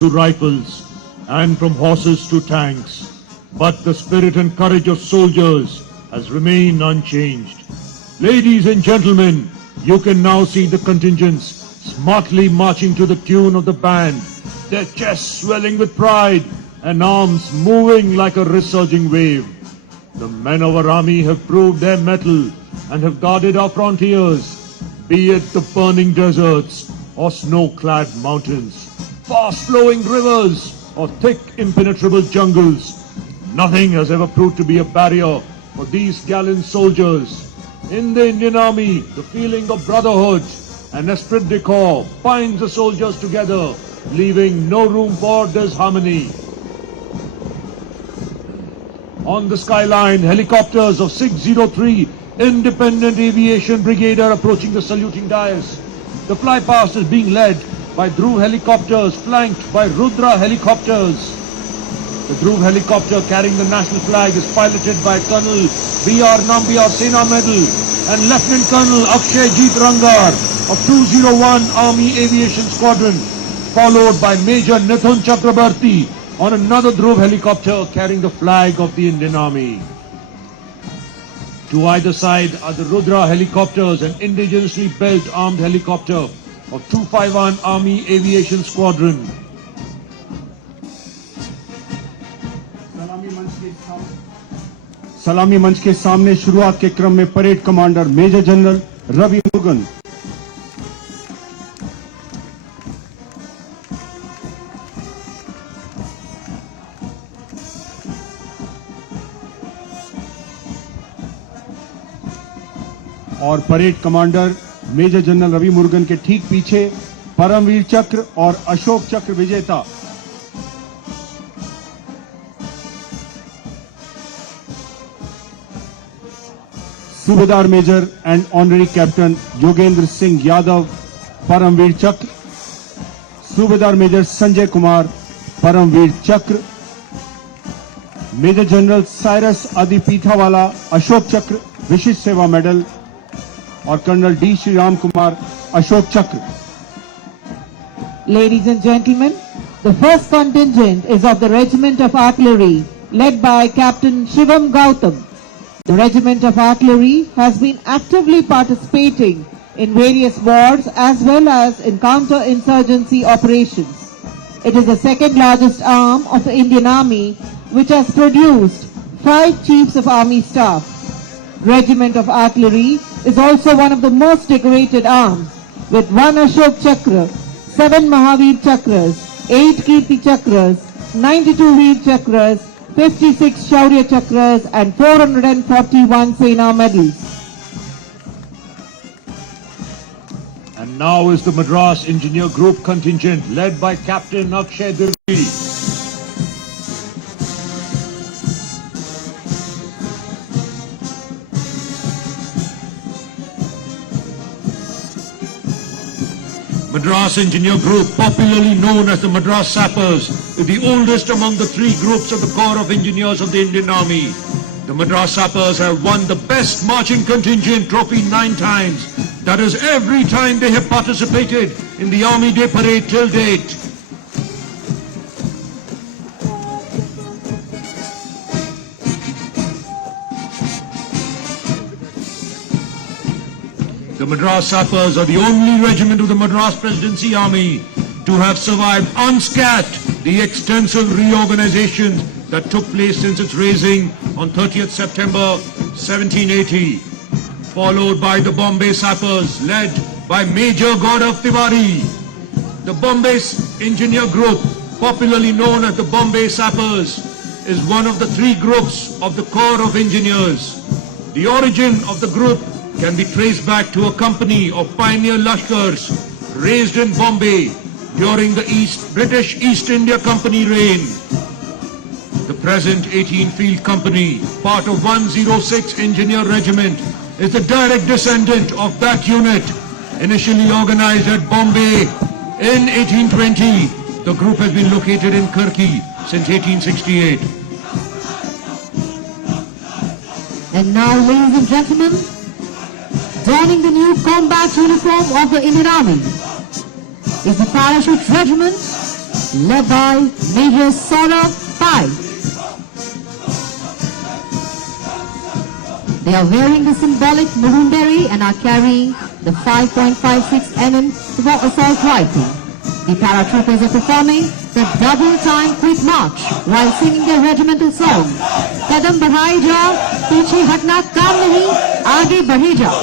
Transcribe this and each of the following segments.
to rifles and from horses to tanks, but the spirit and courage of soldiers has remained unchanged. Ladies and gentlemen, you can now see the contingents smartly marching to the tune of the band, their chests swelling with pride and arms moving like a resurging wave. The men of our army have proved their mettle and have guarded our frontiers, be it the burning deserts or snow-clad mountains, fast-flowing rivers or thick impenetrable jungles. Nothing has ever proved to be a barrier for these gallant soldiers. In the Indian Army, the feeling of brotherhood and esprit de corps binds the soldiers together, leaving no room for disharmony. On the skyline, helicopters of 603 Independent Aviation Brigade are approaching the saluting dais. The flypast is being led by Dhruv helicopters, flanked by Rudra helicopters. The Dhruv helicopter carrying the national flag is piloted by Colonel B.R. Nambiar Sena Medal and Lieutenant Colonel Akshay Jeet Rangar of 201 Army Aviation Squadron, followed by Major Nithun Chakrabarti on another Dhruv helicopter carrying the flag of the Indian Army. To either side are the Rudra helicopters, an indigenously built armed helicopter of 251 Army Aviation Squadron. सलामी मंच के सामने शुरुआत के क्रम में parade commander major general Ravi Murugan. और parade commander major general Ravi Murugan के ठीक पीछे परमवीर चक्र और अशोक चक्र विजेता Subedar major and honorary captain Yogendra Singh Yadav Param Vir Chakra, Subedar major Sanjay Kumar Paramvir चक्र, मेजर जनरल साइरस आदि पीठावाला अशोक चक्र विशिष्ट सेवा मेडल और कर्नल डी श्री राम कुमार अशोक चक्र। Ladies and gentlemen, the first contingent is of the Regiment of Artillery led by Captain Shivam Gautam. The Regiment of Artillery has been actively participating in various wars as well as in counter-insurgency operations. It is the second largest arm of the Indian Army, which has produced 5 Chiefs of Army Staff. Regiment of Artillery is also one of the most decorated arms, with 1 Ashok Chakra, 7 Mahavir Chakras, 8 Kirti Chakras, 92 Veer Chakras, 56 Shaurya Chakras and 441 Sena medals. And now is the Madras Engineer Group contingent led by Captain Akshay Dirvi. Madras Engineer Group, popularly known as the Madras Sappers, is the oldest among the 3 groups of the Corps of Engineers of the Indian Army. The Madras Sappers have won the Best Marching Contingent trophy 9 times. That is, every time they have participated in the Army Day Parade till date. The Madras Sappers are the only regiment of the Madras Presidency Army to have survived unscathed the extensive reorganization that took place since its raising on 30th September 1780, followed by the Bombay Sappers led by Major Gaurav Tiwari. The Bombay Engineer Group, popularly known as the Bombay Sappers, is one of the 3 groups of the Corps of Engineers. The origin of the group can be traced back to a company of pioneer Lashkars raised in Bombay during the British East India Company reign. The present 18 Field Company, part of 106 Engineer Regiment, is the direct descendant of that unit. Initially organized at Bombay in 1820, the group has been located in Karki since 1868. And now, ladies and gentlemen, donning the new combat uniform of the Indian Army is the Parachute Regiment led by Major Saurabh Pai. They are wearing the symbolic maroon beret and are carrying the 5.56 mm small assault rifle. The paratroopers are performing the double-time quick march while singing their regimental song, "Kadam बढ़ाए जाओ, पीछे हटना काम नहीं, आगे बढ़े जाओ,"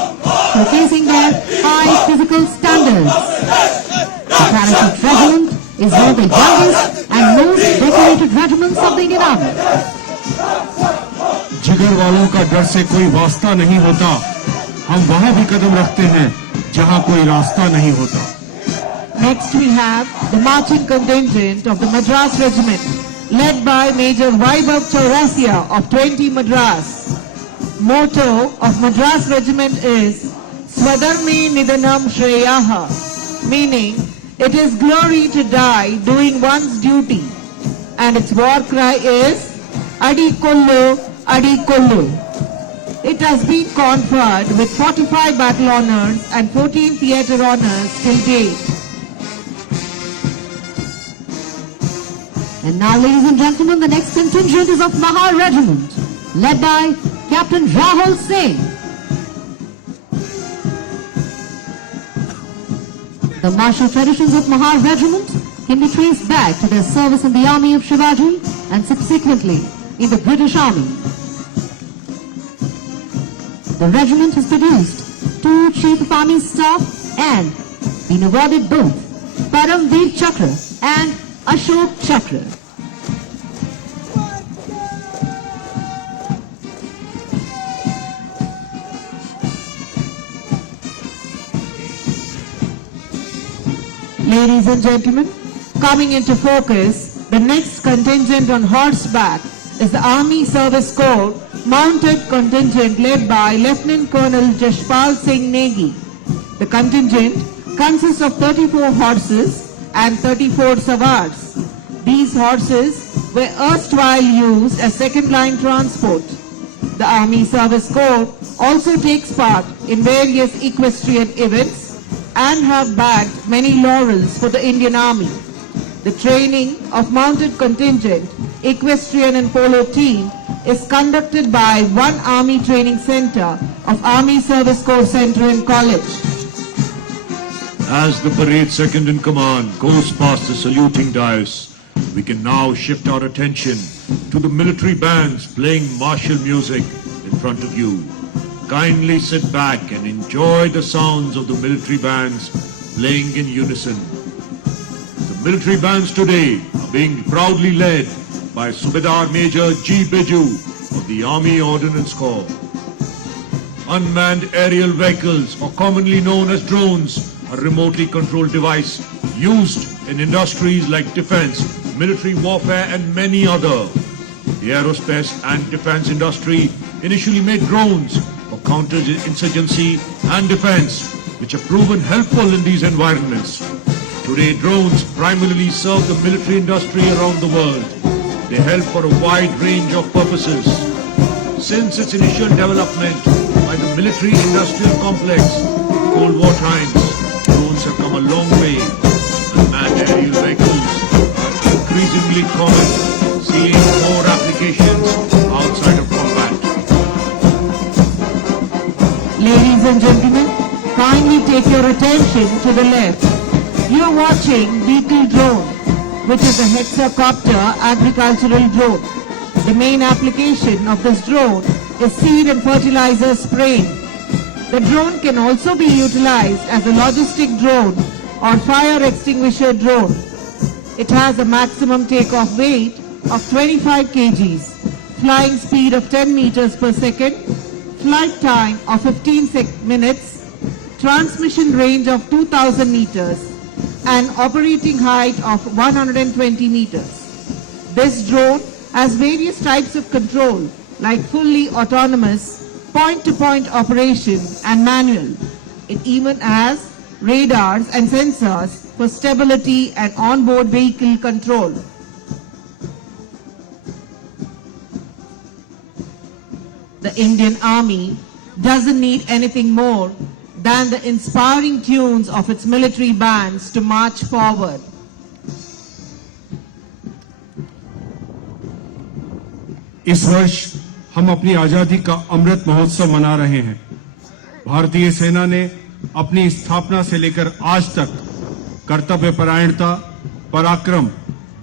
showcasing their high physical standards. The parachute regiment is one of the youngest and most decorated regiments of the Indian Army. जिगर वालों का डर से कोई वास्ता नहीं होता, हम वहां भी कदम रखते हैं जहां कोई रास्ता नहीं होता. Next we have the marching contingent of the Madras Regiment, led by Major Vaibhav Chaurasia of 20 Madras. Motto of Madras Regiment is Swadharme Nidanam Shreyaha, meaning it is glory to die doing one's duty. And its war cry is Adi Kollo, Adi Kollo. It has been conferred with 45 battle honors and 14 theatre honors till date. And now, ladies and gentlemen, the next contingent is of Mahar Regiment, led by Captain Rahul Singh. The martial traditions of Mahar Regiment can be traced back to their service in the army of Shivaji and subsequently in the British Army. The regiment has produced 2 Chief of Army Staff and been awarded both Param Veer Chakra and Ashok Chakra. Ladies and gentlemen, coming into focus, the next contingent on horseback is the Army Service Corps mounted contingent led by Lieutenant Colonel Jashpal Singh Negi. The contingent consists of 34 horses and 34 savars. These horses were erstwhile used as second-line transport. The Army Service Corps also takes part in various equestrian events and have bagged many laurels for the Indian Army. The training of mounted contingent, equestrian and polo team is conducted by one Army Training Center of Army Service Corps Center and College. As the parade second in command goes past the saluting dais, we can now shift our attention to the military bands playing martial music in front of you. Kindly sit back and enjoy the sounds of the military bands playing in unison. The military bands today are being proudly led by Subedar Major G. Biju of the Army Ordnance Corps. Unmanned aerial vehicles, or commonly known as drones, are a remotely controlled device used in industries like defense, military warfare and many other. The aerospace and defense industry initially made drones for counter-insurgency and defense, which have proven helpful in these environments. Today, drones primarily serve the military industry around the world. They help for a wide range of purposes. Since its initial development by the military-industrial complex, Cold War times, drones have come a long way. Unmanned aerial vehicles are increasingly common, seeing more applications outside of combat. Ladies and gentlemen, kindly take your attention to the left. You are watching Beetle drone, which is a hexacopter agricultural drone. The main application of this drone is seed and fertilizer spraying. The drone can also be utilized as a logistic drone or fire extinguisher drone. It has a maximum takeoff weight of 25 kgs, flying speed of 10 meters per second, flight time of 15 minutes, transmission range of 2000 meters, and operating height of 120 meters. This drone has various types of control like fully autonomous, point-to-point operation and manual. It even has radars and sensors for stability and onboard vehicle control. The Indian Army doesn't need anything more than the inspiring tunes of its military bands to march forward. इस वर्ष हम अपनी आजादी का अमृत महोत्सव मना रहे हैं। भारतीय सेना ने अपनी स्थापना से लेकर आज तक कर्तव्य परायणता, पराक्रम,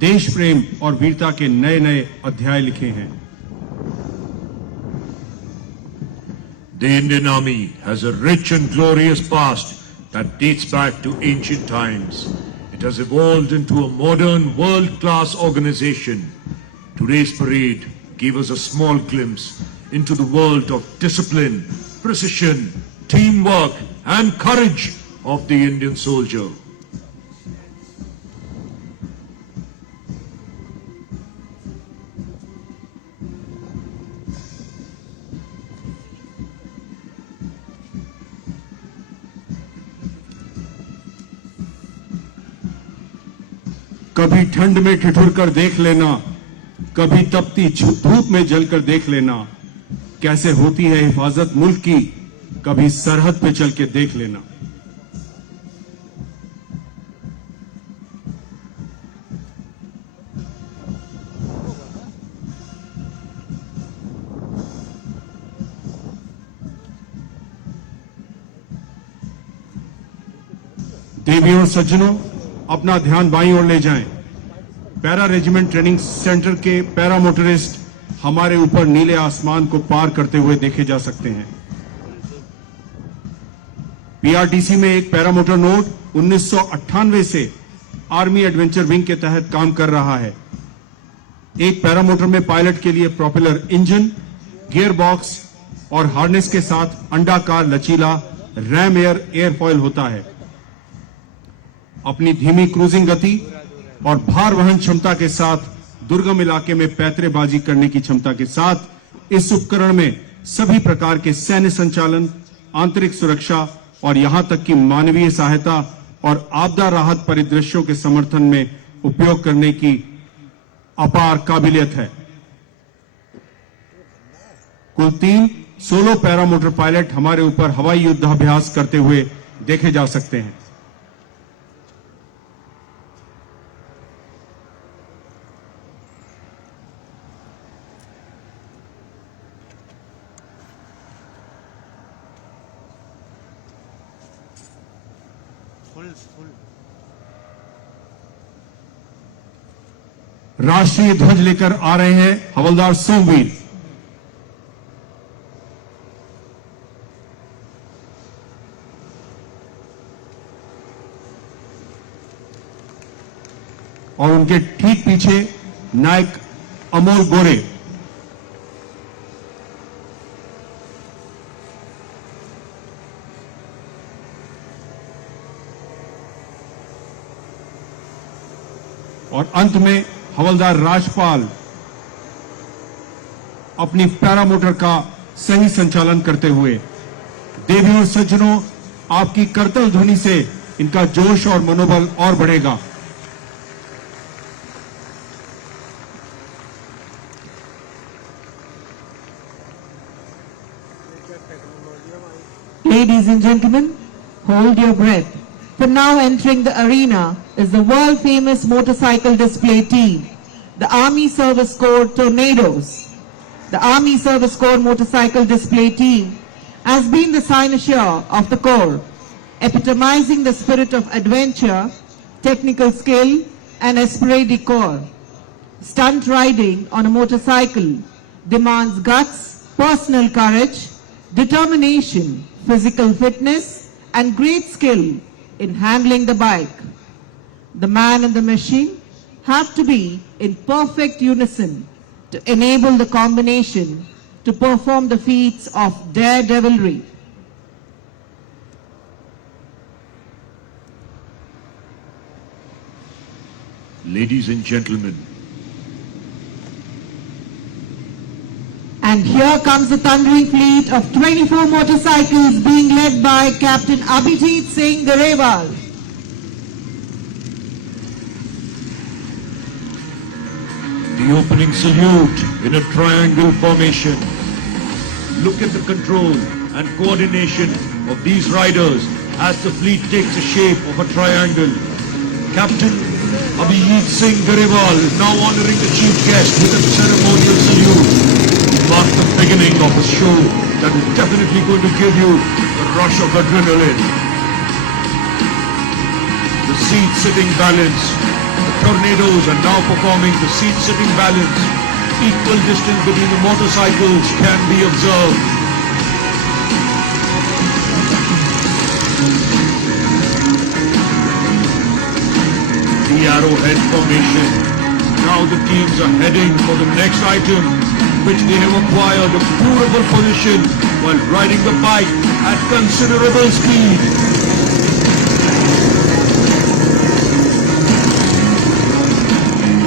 देश प्रेम और वीरता के नए नए अध्याय लिखे हैं। The Indian Army has a rich and glorious past that dates back to ancient times. It has evolved into a modern, world-class organization. Today's parade gave us a small glimpse into the world of discipline, precision, teamwork, and courage of the Indian soldier. कभी ठंड में ठिठुर कर देख लेना, कभी तपती धूप में जलकर देख लेना, कैसे होती है हिफाजत मुल्क की, कभी सरहद पे चल के देख लेना। देवियों और सज्जनों, अपना ध्यान बाईं ओर ले जाएं। पैरा रेजिमेंट ट्रेनिंग सेंटर के पैरा मोटरिस्ट हमारे ऊपर नीले आसमान को पार करते हुए देखे जा सकते हैं। पीआरटीसी में एक पैरा मोटर नोट 1998 से आर्मी एडवेंचर विंग के तहत काम कर रहा है। एक पैरा मोटर में पायलट के लिए प्रोपेलर इंजन, गियर बॉक्स और हार्नेस के साथ अंडाकार लचीला रैम एयर एयरफॉयल होता है। अपनी धीमी क्रूजिंग गति और भार वहन क्षमता के साथ दुर्गम इलाके में पैतरेबाजी करने की क्षमता के साथ इस उपकरण में सभी प्रकार के सैन्य संचालन, आंतरिक सुरक्षा और यहां तक कि मानवीय सहायता और आपदा राहत परिदृश्यों के समर्थन में उपयोग करने की अपार काबिलियत है। कुल 3 सोलो पैरामोटर पायलट हमारे ऊपर हवाई युद्धाभ्यास करते हुए देखे जा सकते हैं। राष्ट्रीय ध्वज लेकर आ रहे हैं हवलदार सोमवीर। और उनके ठीक पीछे नायक अमोल गोरे। और अंत में हवलदार राजपाल अपनी पैरामोटर का सही संचालन करते हुए। देवियों और सज्जनों, आपकी करतल ध्वनि से इनका जोश और मनोबल और बढ़ेगा। Ladies and gentlemen, hold your breath. For now entering the arena is the world-famous motorcycle display team, the Army Service Corps Tornadoes. The Army Service Corps motorcycle display team has been the cynosure of the Corps, epitomizing the spirit of adventure, technical skill and esprit de corps. Stunt riding on a motorcycle demands guts, personal courage, determination, physical fitness and great skill in handling the bike. The man and the machine have to be in perfect unison to enable the combination to perform the feats of daredevilry. Ladies and gentlemen, And here comes the thundering fleet of 24 motorcycles being led by Captain Abhijit Singh Garewal. the opening salute in a triangle formation. Look at the control and coordination of these riders as the fleet takes the shape of a triangle. Captain Abhijit Singh Garewal is now honoring the chief guest with a ceremonial salute. mark the beginning of a show that is definitely going to give you the rush of adrenaline. The seat-sitting balance. The tornadoes are now performing the seat-sitting balance. Equal distance between the motorcycles can be observed. The arrowhead formation. Now the teams are heading for the next item, which they have acquired a durable position while riding the bike at considerable speed.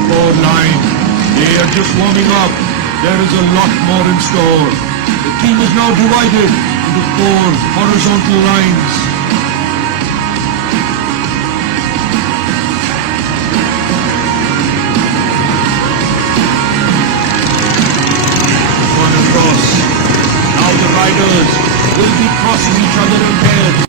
Four line. They are just warming up. There is a lot more in store. The team is now divided into four horizontal lines. Now the riders will be crossing each other in pairs.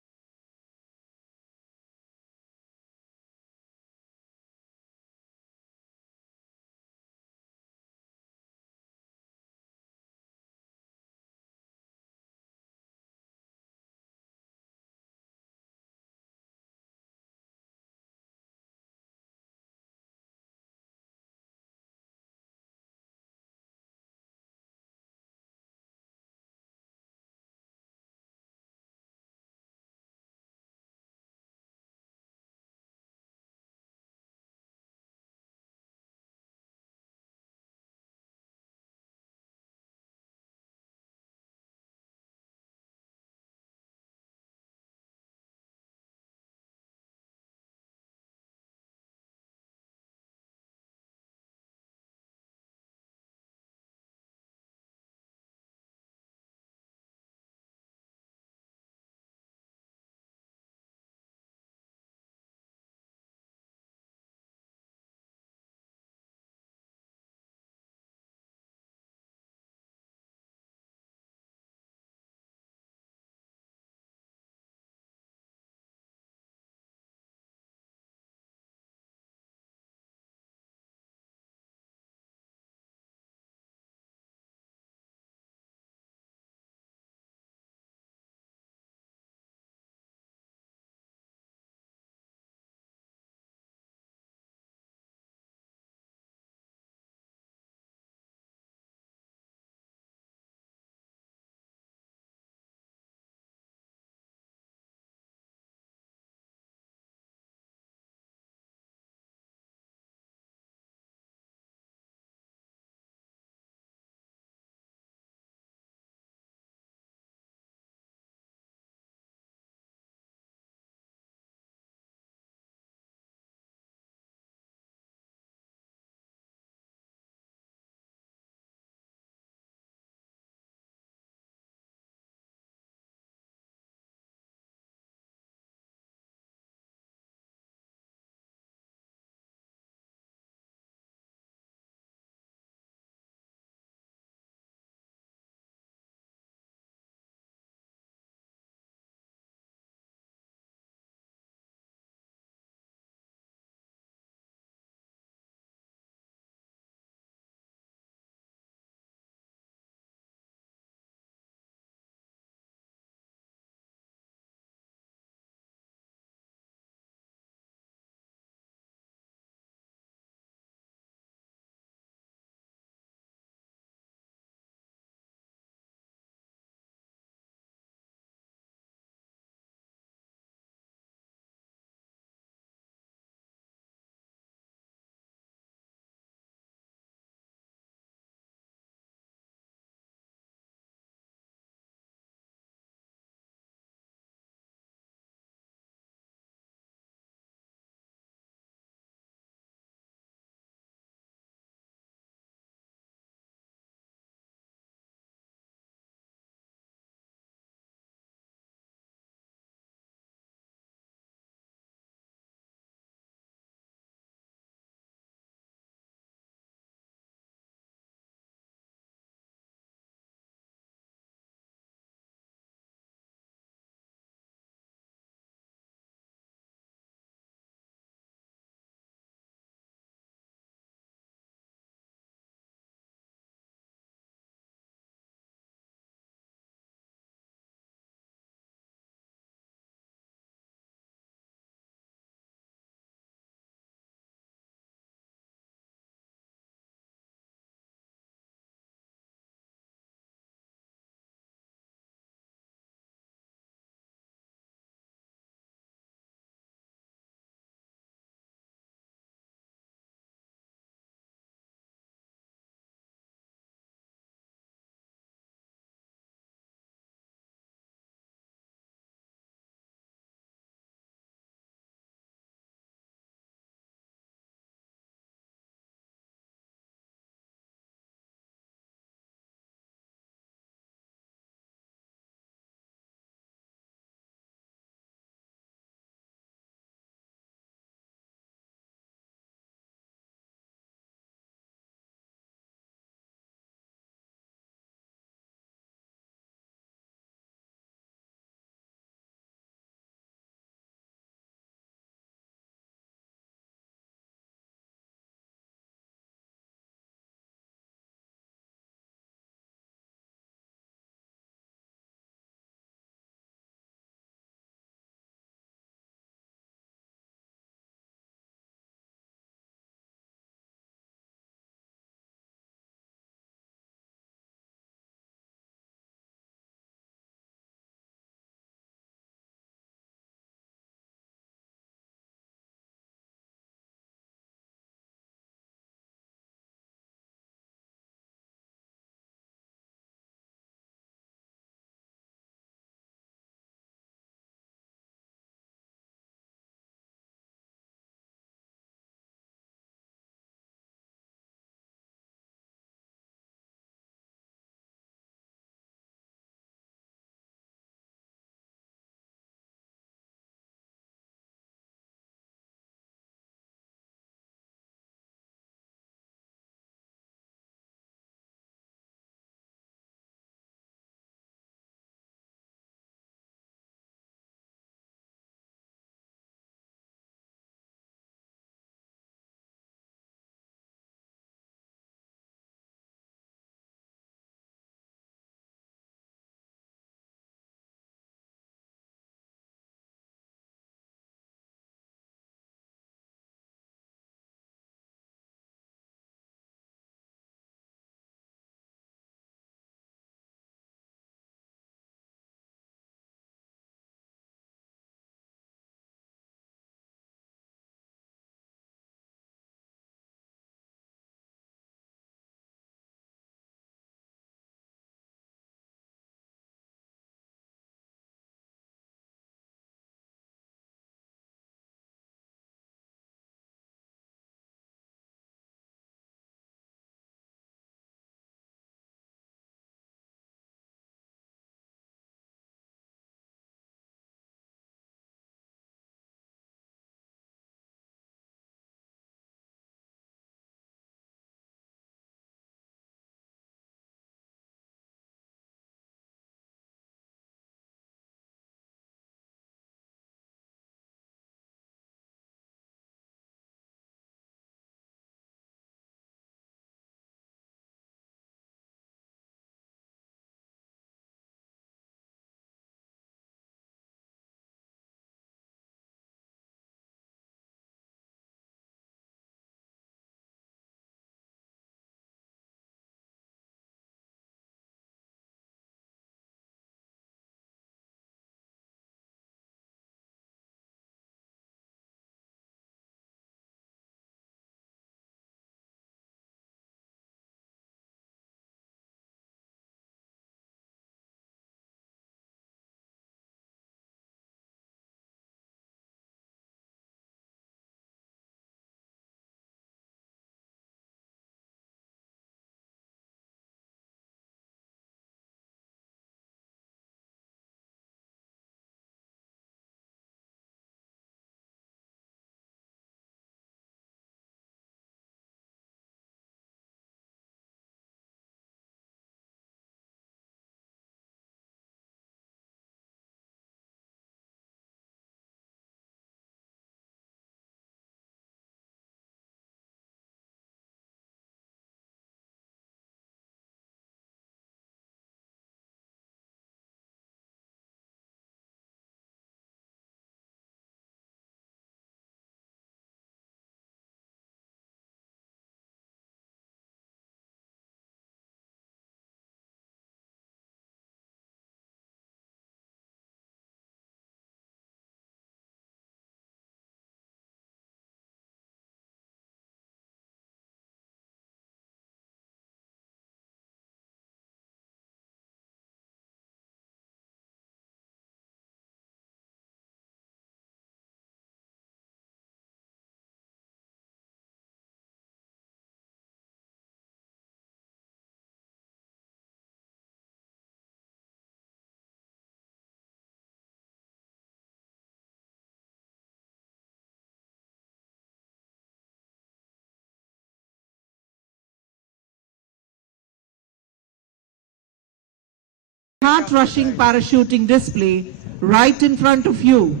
heart-rushing parachuting display right in front of you.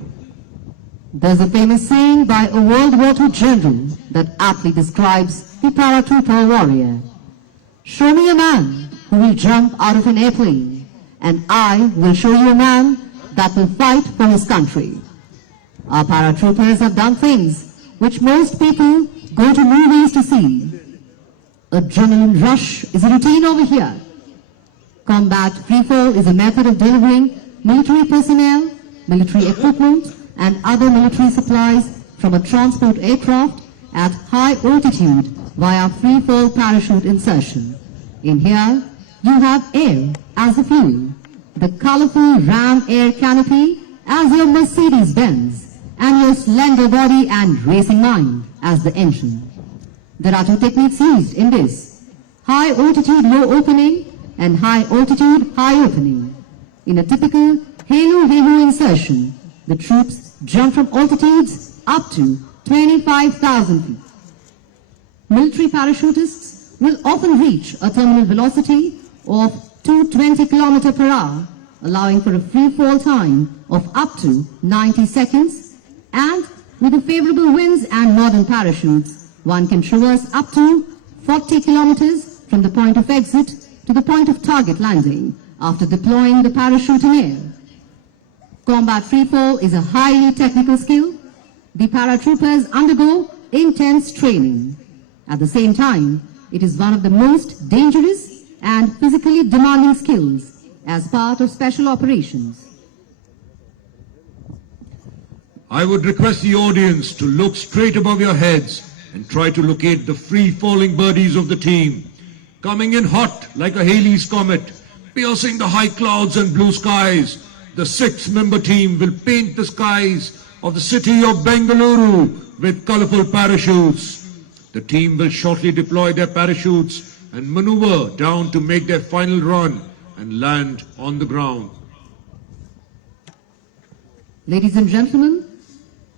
There's a famous saying by a World War II general that aptly describes the paratrooper warrior. Show me a man who will jump out of an airplane, and I will show you a man that will fight for his country. Our paratroopers have done things which most people go to movies to see. Adrenaline rush is a routine over here. Combat freefall is a method of delivering military personnel, military equipment, and other military supplies from a transport aircraft at high altitude via freefall parachute insertion. In here, you have air as the fuel, the colorful Ram Air canopy as your Mercedes-Benz, and your slender body and racing mind as the engine. There are two techniques used in this: high altitude low opening and high altitude high opening. In a typical halo-halo insertion, the troops jump from altitudes up to 25,000 feet. Military parachutists will often reach a terminal velocity of 220 km per hour, allowing for a free fall time of up to 90 seconds, and with the favorable winds and modern parachutes, one can traverse up to 40 kilometers from the point of exit to the point of target landing after deploying the parachute in air. Combat freefall is a highly technical skill. The paratroopers undergo intense training. At the same time, it is one of the most dangerous and physically demanding skills as part of special operations. I would request the audience to look straight above your heads and try to locate the free-falling birdies of the team, coming in hot like a Halley's Comet, piercing the high clouds and blue skies. The six-member team will paint the skies of the city of Bengaluru with colorful parachutes. The team will shortly deploy their parachutes and maneuver down to make their final run and land on the ground. Ladies and gentlemen,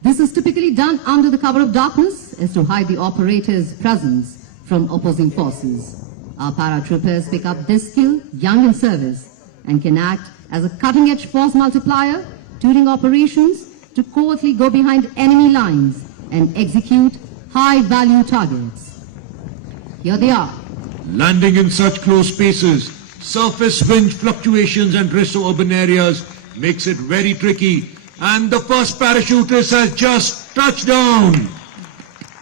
this is typically done under the cover of darkness as to hide the operator's presence from opposing forces. Our paratroopers pick up this skill young in service and can act as a cutting-edge force multiplier during operations to covertly go behind enemy lines and execute high-value targets. Here they are. Landing in such close spaces, surface wind fluctuations and risks of urban areas makes it very tricky, and the first parachutist has just touched down.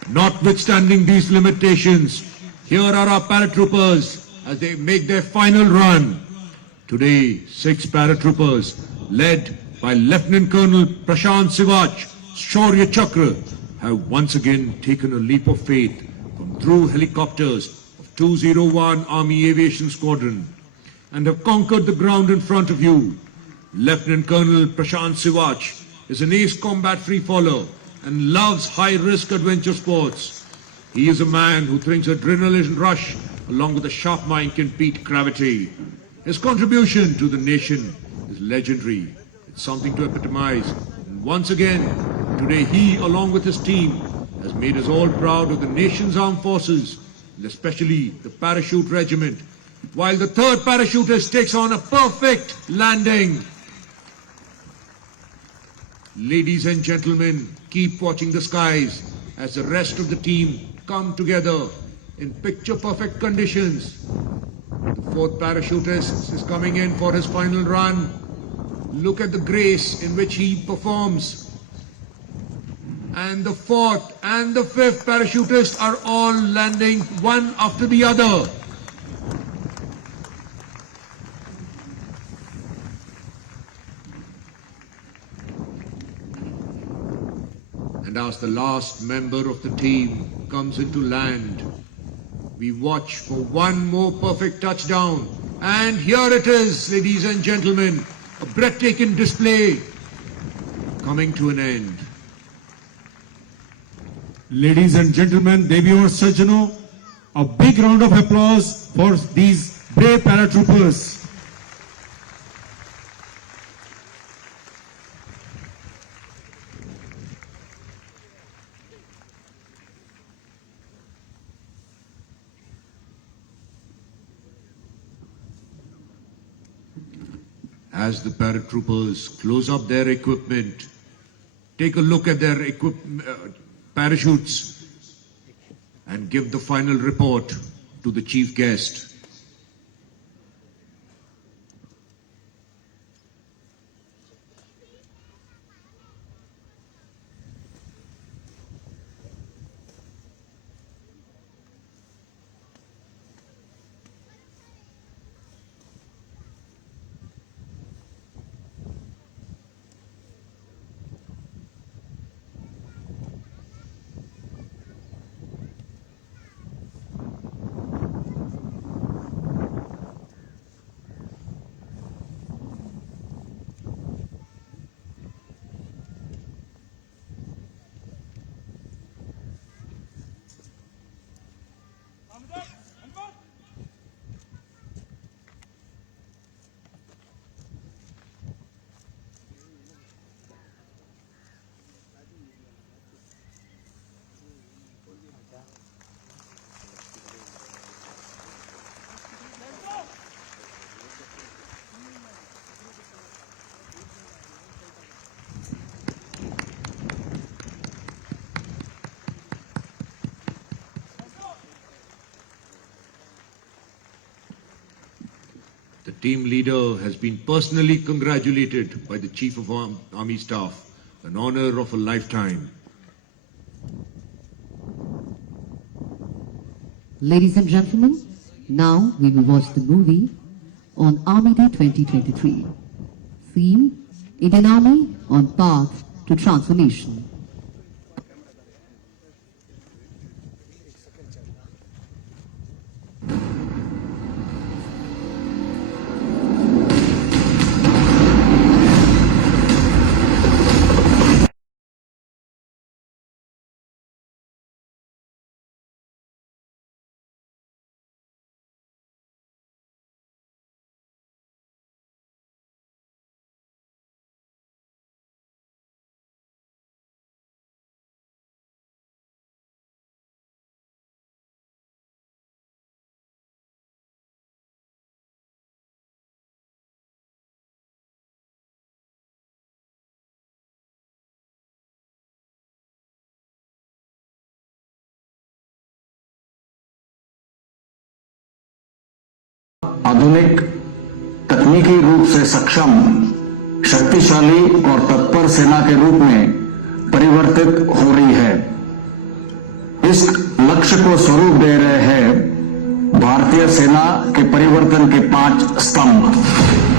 Notwithstanding these limitations, here are our paratroopers as they make their final run. Today, 6 paratroopers, led by Lieutenant Colonel Prashant Sivach, Shaurya Chakra, have once again taken a leap of faith from through helicopters of 201 Army Aviation Squadron and have conquered the ground in front of you. Lieutenant Colonel Prashant Sivach is an ace combat free-faller and loves high-risk adventure sports. He is a man who thinks adrenaline rush along with a sharp mind can beat gravity. His contribution to the nation is legendary. It's something to epitomize. And once again, today he, along with his team, has made us all proud of the nation's armed forces, and especially the parachute regiment, while the third parachutist takes on a perfect landing. Ladies and gentlemen, keep watching the skies as the rest of the team come together in picture-perfect conditions. The fourth parachutist is coming in for his final run. Look at the grace in which he performs. And the fourth and the fifth parachutists are all landing one after the other. And as the last member of the team comes into land, we watch for one more perfect touchdown. And here it is, ladies and gentlemen, a breathtaking display coming to an end. Ladies and gentlemen, devi और सज्जनों, a big round of applause for these brave paratroopers. as the paratroopers close up their equipment, take a look at their parachutes and give the final report to the chief guest. The team leader has been personally congratulated by the Chief of Army Staff, an honor of a lifetime. Ladies and gentlemen, now we will watch the movie on Army Day 2023. Theme, Indian Army on Path to Transformation. आधुनिक तकनीकी रूप से सक्षम, शक्तिशाली और तत्पर सेना के रूप में परिवर्तित हो रही है। इस लक्ष्य को स्वरूप दे रहे हैं भारतीय सेना के परिवर्तन के 5 स्तंभ।